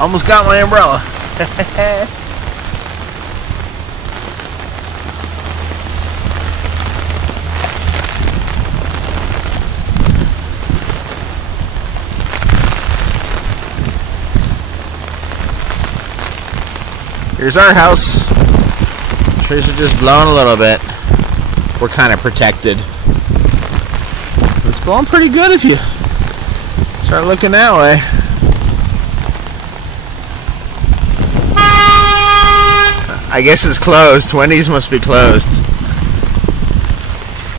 Almost got my umbrella. Here's our house. Trees are just blowing a little bit. We're kind of protected. It's blowing pretty good if you start looking that way. I guess it's closed. Wendy's must be closed.